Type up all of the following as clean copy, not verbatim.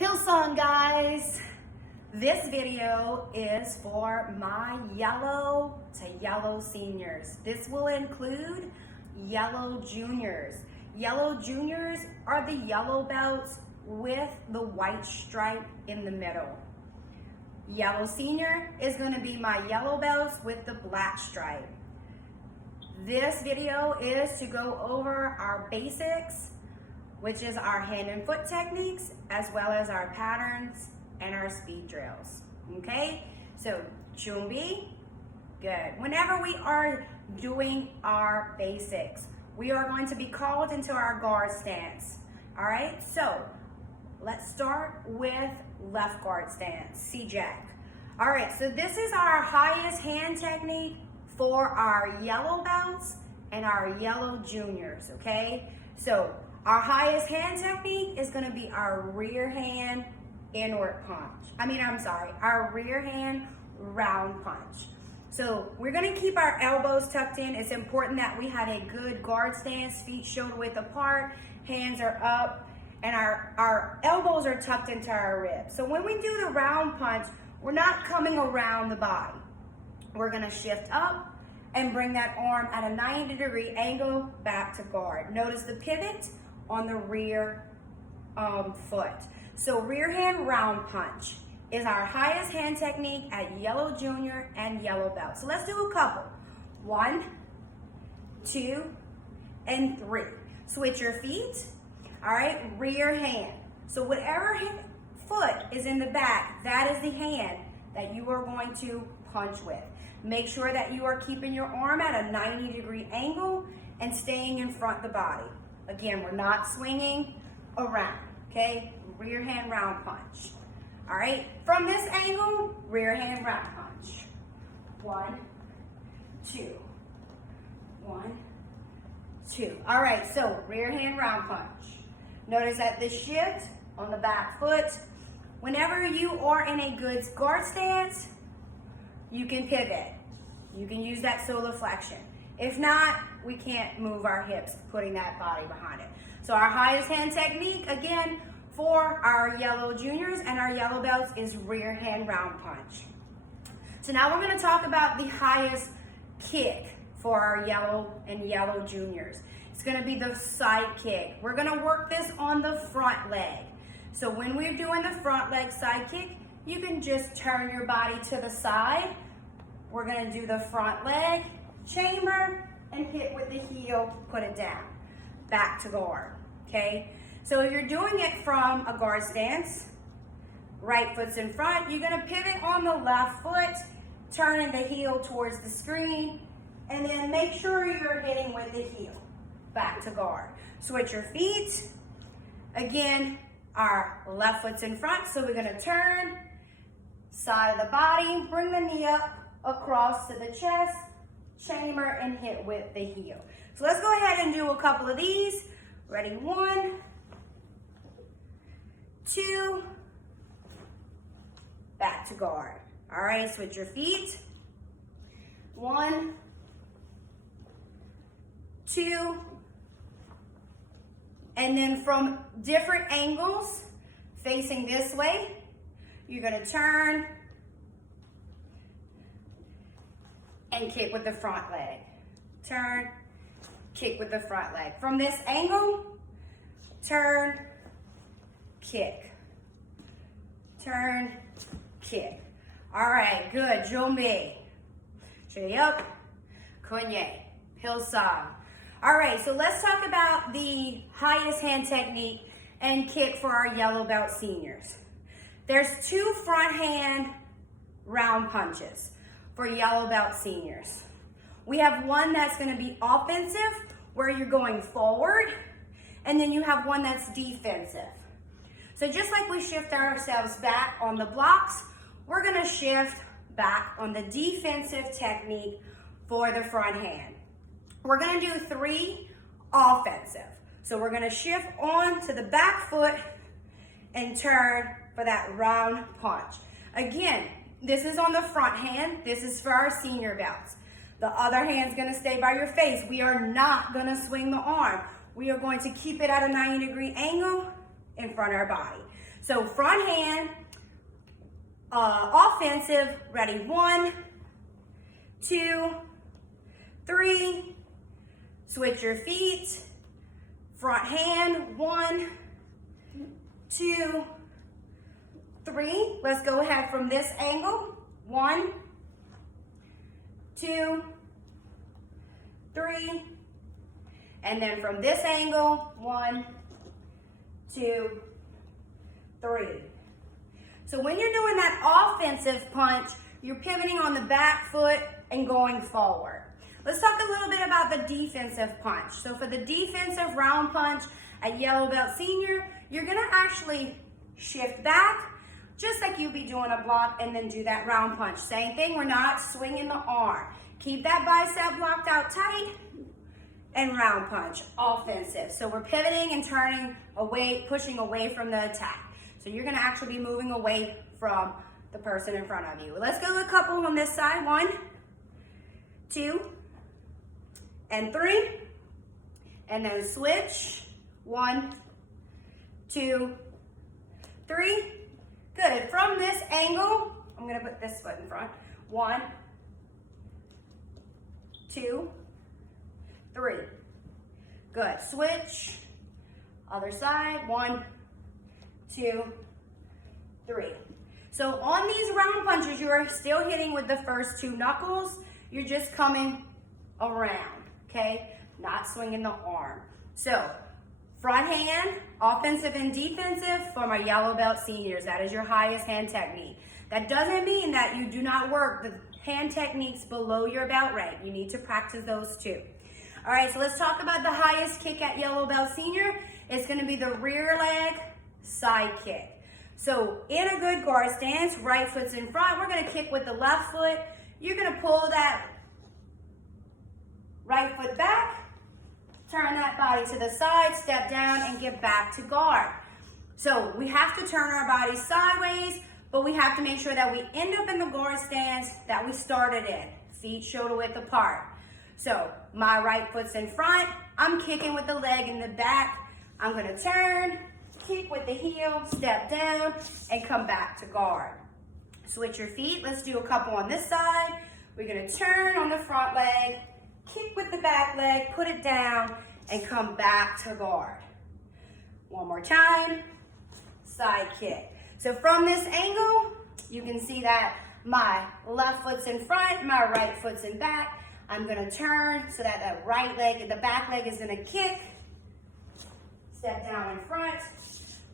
Hillsong guys, this video is for my yellow to yellow seniors. This will include yellow juniors. Yellow juniors are the yellow belts with the white stripe in the middle. Yellow senior is going to be my yellow belts with the black stripe. This video is to go over our basics, which is our hand and foot techniques, as well as our patterns and our speed drills. Okay, so chumbi, good. Whenever we are doing our basics, we are going to be called into our guard stance. All right, so let's start with left guard stance, C-Jack. All right, so this is our highest hand technique for our yellow belts and our yellow juniors, okay? So our highest hand technique is gonna be our rear hand inward punch. Our rear hand round punch. So we're gonna keep our elbows tucked in. It's important that we have a good guard stance, feet shoulder width apart, hands are up, and our elbows are tucked into our ribs. So when we do the round punch, we're not coming around the body. We're gonna shift up and bring that arm at a 90-degree angle back to guard. Notice the pivot on the rear foot. So rear hand round punch is our highest hand technique at yellow junior and yellow belt. So let's do a couple. 1, 2, and 3. Switch your feet. All right, rear hand. So whatever foot is in the back, that is the hand that you are going to punch with. Make sure that you are keeping your arm at a 90-degree angle and staying in front of the body. Again, we're not swinging around, okay? Rear hand round punch. All right, from this angle, rear hand round punch. 1, 2, 1, 2. All right, so rear hand round punch. Notice that the shift on the back foot, whenever you are in a good guard stance, you can pivot. You can use that solar flexion. If not, we can't move our hips, putting that body behind it. So our highest hand technique, again, for our yellow juniors and our yellow belts is rear hand round punch. So now we're gonna talk about the highest kick for our yellow and yellow juniors. It's gonna be the side kick. We're gonna work this on the front leg. So when we're doing the front leg side kick, you can just turn your body to the side. We're gonna do the front leg, chamber, and hit with the heel, put it down, back to guard, okay? So if you're doing it from a guard stance, right foot's in front, you're gonna pivot on the left foot, turning the heel towards the screen, and then make sure you're hitting with the heel, back to guard. Switch your feet. Again, our left foot's in front, so we're gonna turn, side of the body, bring the knee up across to the chest, chamber, and hit with the heel. So let's go ahead and do a couple of these. Ready? 1, 2, back to guard. All right, switch your feet. 1, 2, and then from different angles, facing this way, you're gonna turn and kick with the front leg. Turn, kick with the front leg. From this angle, turn, kick. Turn, kick. All right, good, Jumbi. Chayup, Kunye, Hillsong. All right, so let's talk about the highest hand technique and kick for our yellow belt seniors. There's 2 front hand round punches for yellow belt seniors. We have one that's gonna be offensive, where you're going forward, and then you have one that's defensive. So just like we shift ourselves back on the blocks, we're gonna shift back on the defensive technique for the front hand. We're gonna do 3 offensive. So we're gonna shift on to the back foot and turn for that round punch. Again, this is on the front hand. This is for our senior belts. The other hand's gonna stay by your face. We are not gonna swing the arm. We are going to keep it at a 90-degree angle in front of our body. So front hand, offensive, ready, 1, 2, 3, switch your feet, front hand, 1, 2, 3. Let's go ahead from this angle, 1, 2, 3, and then from this angle, 1, 2, 3. So when you're doing that offensive punch, you're pivoting on the back foot and going forward. Let's talk a little bit about the defensive punch. So for the defensive round punch at Yellow Belt Senior, you're gonna actually shift back, just like you'd be doing a block, and then do that round punch. Same thing, we're not swinging the arm. Keep that bicep blocked out tight, and round punch, offensive. So we're pivoting and turning away, pushing away from the attack. So you're gonna actually be moving away from the person in front of you. Let's go a couple on this side. 1, 2, and 3. And then switch. 1, 2, 3. Good. From this angle, I'm gonna put this foot in front. 1, 2, 3. Good. Switch. Other side. 1, 2, 3. So on these round punches, you are still hitting with the first 2 knuckles. You're just coming around, okay? Not swinging the arm. So front hand, offensive and defensive for my Yellow Belt Seniors. That is your highest hand technique. That doesn't mean that you do not work the hand techniques below your belt rank. You need to practice those too. All right, so let's talk about the highest kick at Yellow Belt Senior. It's gonna be the rear leg side kick. So in a good guard stance, right foot's in front. We're gonna kick with the left foot. You're gonna pull that right foot back, turn that body to the side, step down, and get back to guard. So we have to turn our body sideways, but we have to make sure that we end up in the guard stance that we started in. Feet shoulder width apart. So my right foot's in front. I'm kicking with the leg in the back. I'm gonna turn, kick with the heel, step down, and come back to guard. Switch your feet. Let's do a couple on this side. We're gonna turn on the front leg, kick with the back leg, put it down, and come back to guard. One more time, side kick. So from this angle, you can see that my left foot's in front, my right foot's in back. I'm gonna turn so that that right leg, the back leg is gonna kick, step down in front,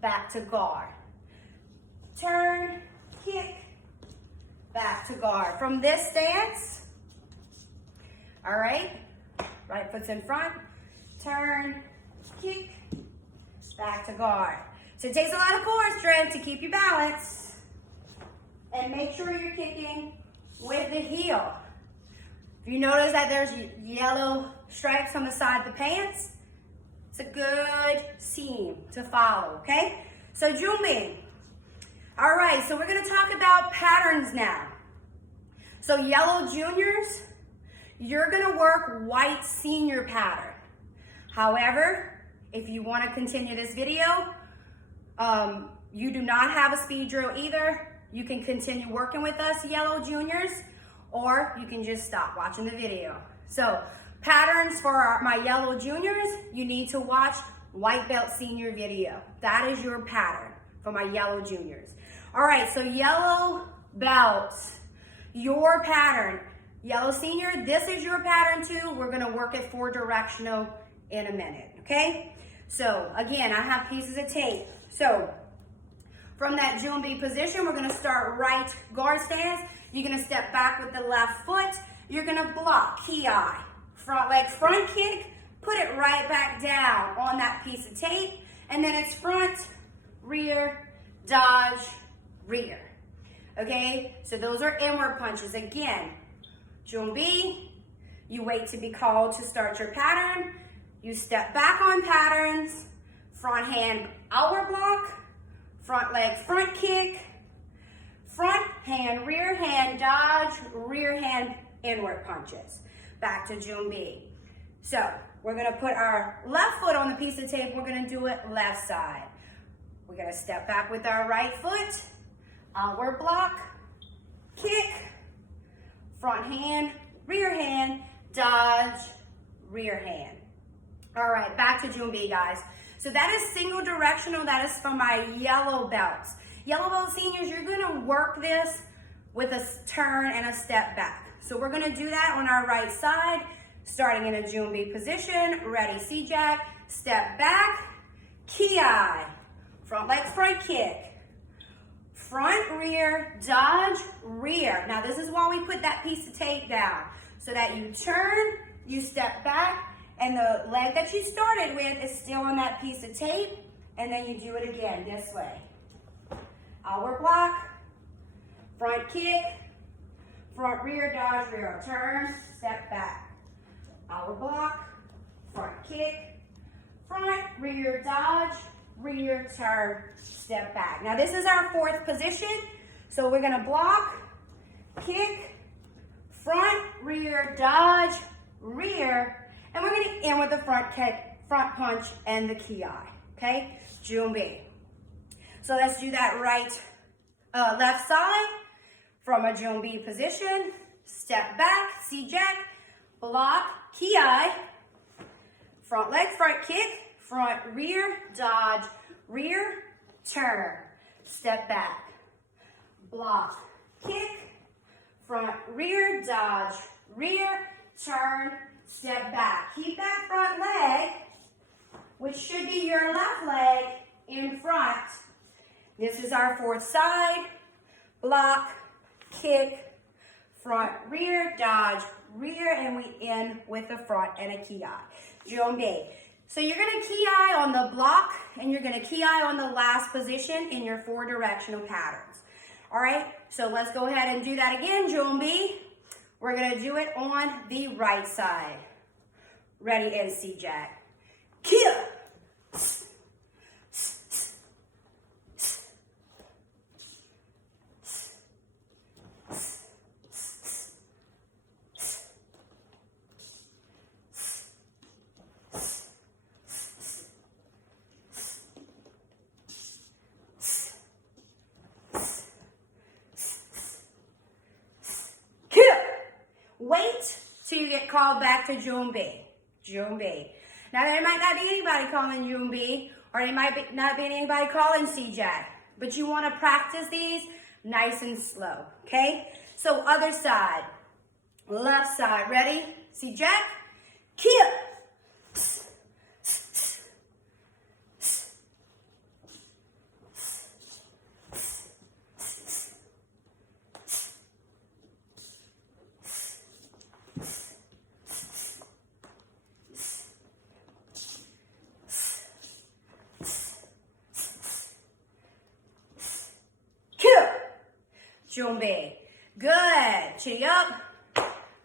back to guard. Turn, kick, back to guard. From this stance, all right, right foot's in front, turn, kick, back to guard. So it takes a lot of core strength to keep your balance. And make sure you're kicking with the heel. If you notice that there's yellow stripes on the side of the pants, it's a good seam to follow, okay? So Junbi. All right, so we're gonna talk about patterns now. So yellow juniors, you're gonna work white senior pattern. However, if you wanna continue this video, you do not have a speed drill either, you can continue working with us yellow juniors, or you can just stop watching the video. So patterns for my yellow juniors, you need to watch white belt senior video. That is your pattern for my yellow juniors. All right, so yellow belts, your pattern. Yellow senior, this is your pattern too. We're gonna work it 4 directional in a minute, okay? So again, I have pieces of tape. So from that Junbi position, we're gonna start right guard stance. You're gonna step back with the left foot. You're gonna block, ki, front leg front kick, put it right back down on that piece of tape, and then it's front, rear, dodge, rear. Okay, so those are inward punches. Again, Junbi, you wait to be called to start your pattern. You step back on patterns, front hand outward block, front leg front kick, front hand, rear hand, dodge, rear hand, inward punches. Back to Junbi. So we're gonna put our left foot on the piece of tape. We're gonna do it left side. We're gonna gonna step back with our right foot, outward block, kick, front hand, dodge, rear hand. All right, back to Jumbi, guys. So that is single directional. That is for my yellow belts. Yellow belt seniors, you're gonna work this with a turn and a step back. So we're gonna do that on our right side, starting in a Jumbi position. Ready, C-Jack, step back, ki, front leg front kick, front, rear, dodge, rear. Now this is why we put that piece of tape down, so that you turn, you step back, and the leg that you started with is still on that piece of tape, and then you do it again this way. Outward block, front kick, front, rear, dodge, rear, turn, step back. Outward block, front kick, front, rear, dodge, rear, turn, step back. Now this is our fourth position. So we're gonna block, kick, front, rear, dodge, rear, and we're gonna end with the front kick, front punch, and the ki, okay? Jumbi. So let's do that left side from a Jumbi position. Step back, C-Jack, block, ki, front leg, front kick, front, rear, dodge, rear, turn, step back, block, kick, front, rear, dodge, rear, turn, step back. Keep that front leg, which should be your left leg, in front. This is our fourth side. Block, kick, front, rear, dodge, rear, and we end with the front and a ki. Jumbi. So you're gonna ki on the block, and you're gonna ki on the last position in your 4 directional patterns. All right, so let's go ahead and do that again, Jumbi. We're gonna do it on the right side. Ready, and C-Jack. Kia. Wait till you get called back to Jumbi. Jumbi. Now there might not be anybody calling Jumbi, or there might not be anybody calling C-Jack, but you want to practice these nice and slow, okay? So other side, left side, ready? C-Jack, Kia. Jumbi. Good. Chitty up.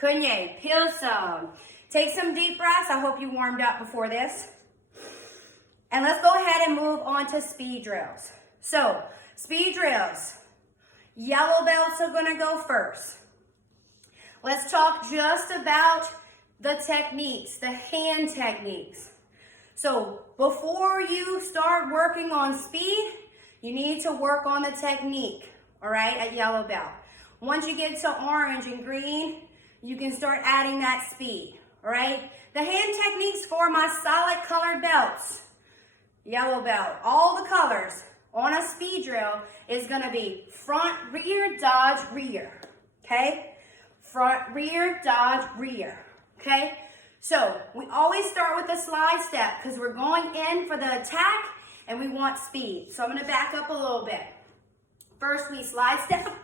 Kunye. Peel some. Take some deep breaths. I hope you warmed up before this. And let's go ahead and move on to speed drills. So, speed drills. Yellow belts are going to go first. Let's talk just about the techniques, the hand techniques. So, before you start working on speed, you need to work on the technique. All right, at yellow belt. Once you get to orange and green, you can start adding that speed, all right? The hand techniques for my solid colored belts, yellow belt, all the colors on a speed drill is gonna be front, rear, dodge, rear, okay? Front, rear, dodge, rear, okay? So we always start with the slide step because we're going in for the attack and we want speed. So I'm gonna back up a little bit. First, we slide step,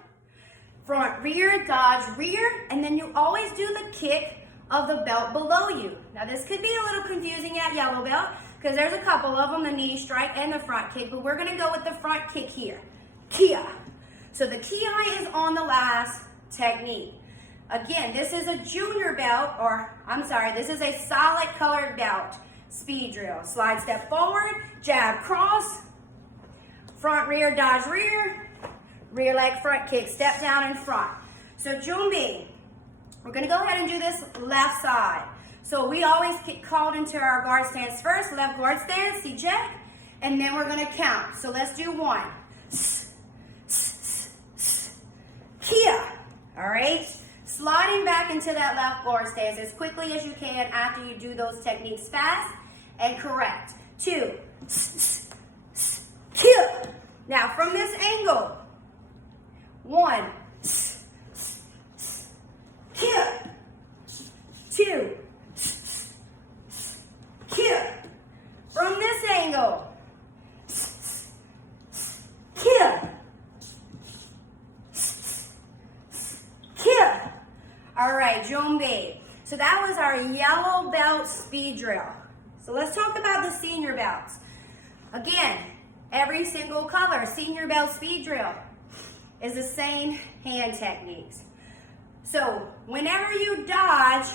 front, rear, dodge, rear, and then you always do the kick of the belt below you. Now, this could be a little confusing at yellow belt because there's a couple of them, the knee strike and the front kick, but we're going to go with the front kick here, Kia. So the Kia is on the last technique. Again, this is a junior belt, this is a solid colored belt speed drill. Slide step forward, jab, cross, front, rear, dodge, rear, rear leg front kick, step down in front. So Jumbi, we're gonna go ahead and do this left side. So we always get called into our guard stance first, left guard stance, C-Jack, and then we're gonna count. So let's do 1. Kia. All right? Sliding back into that left guard stance as quickly as you can after you do those techniques fast and correct. 2. Kia. Now from this angle, 1. Kia. 2. Kia. From this angle, Kia. Kia. All right, Jumbi. So that was our yellow belt speed drill. So let's talk about the senior belts. Again, every single color senior belt speed drill is the same hand techniques. So whenever you dodge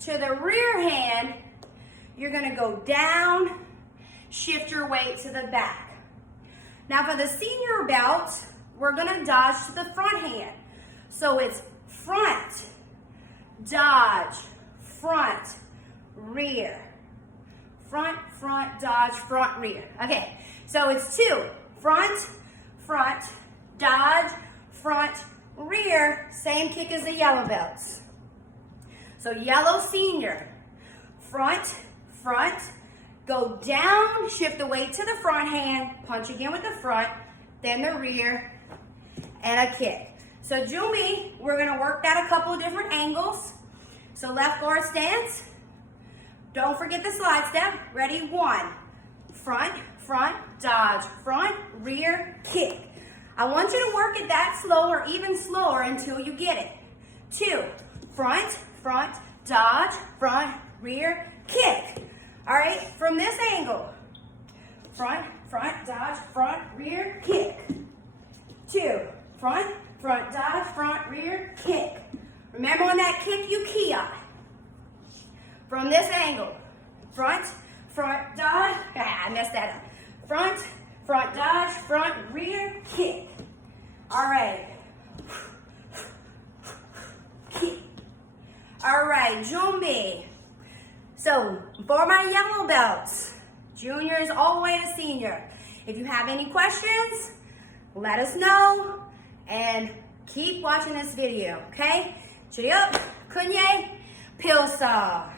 to the rear hand, you're gonna go down, shift your weight to the back. Now for the senior belt, we're gonna dodge to the front hand. So it's front, dodge, front, rear. Front, front, dodge, front, rear. Okay, so it's 2. Front, front, dodge, front, rear. Same kick as the yellow belts. So yellow senior, front, front, go down, shift the weight to the front hand, punch again with the front, then the rear, and a kick. So Jumi, we're gonna work that a couple of different angles. So left guard stance. Don't forget the slide step. Ready? 1. Front, front, dodge, front, rear, kick. I want you to work it that slow or even slower until you get it. 2. Front, front, dodge, front, rear, kick. All right, from this angle. Front, front, dodge, front, rear, kick. 2. Front, front, dodge, front, rear, kick. Remember on that kick, you Kia. From this angle, front, front, dodge, I messed that up. Front, front, dodge, front, rear, kick. All right. Kick. All right, Jumbi. So for my yellow belts, juniors all the way to senior, if you have any questions, let us know and keep watching this video, okay? Cheerio, kunye, pilsa.